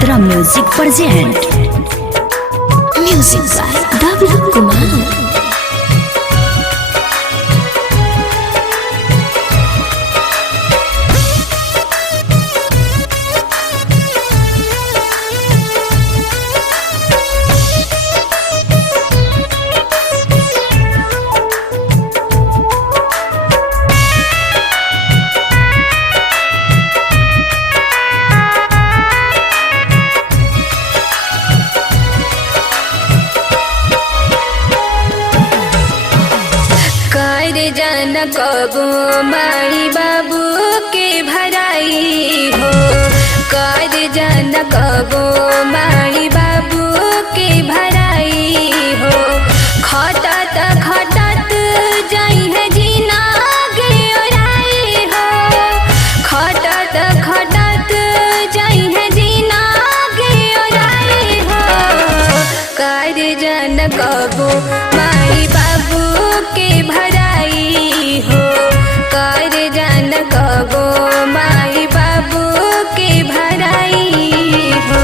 Dadra music present music by W Kumar. जान कबो माई बाबू के भराई हो, कर जान कबो माई बाबू के भराई हो। खटत खटत जाई है जीना गे ओराई हो, खटत खटत जाई है जीना गे ओराई हो। कर जान कबो माई बाबू के भराई हो, कर जान कबो माई बाबू के भराई हो।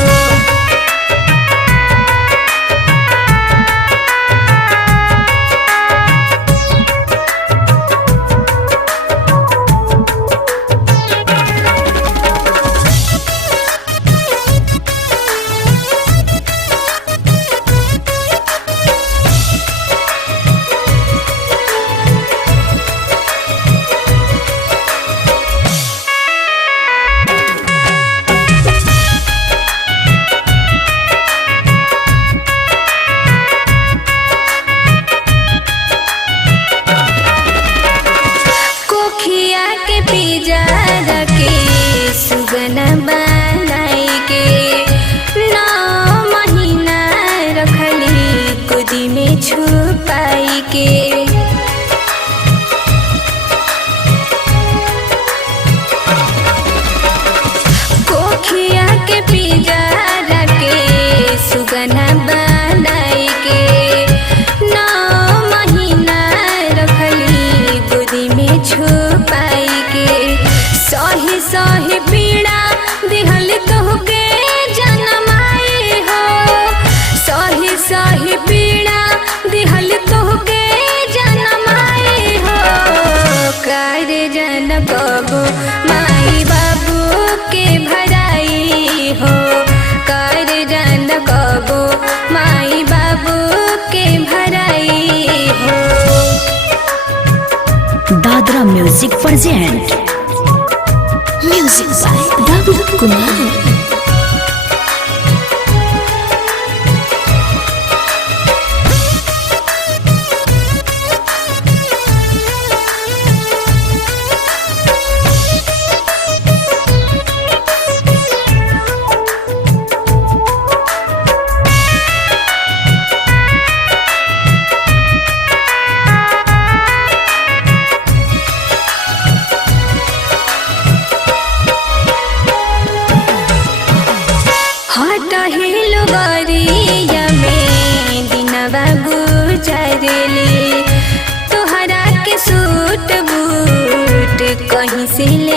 सुगन बनाई के 9 महीना रखली गोदी में छुपाई के। कोखिया के पिंजरा के सुगन बनाई के 9 महीना रखली गोदी में छुपाई के। सही सही पीड़ा दिहल तोहके जनमाई हो, सही सही पीड़ा दिहल तोहके जनमाई हो। कर जन कबो माई बाबू के भराई हो, कर जन कबो माई बाबू के भराई हो। Dadra music present music by W Kumar. तोहरा के सूट बूट कहीं से ले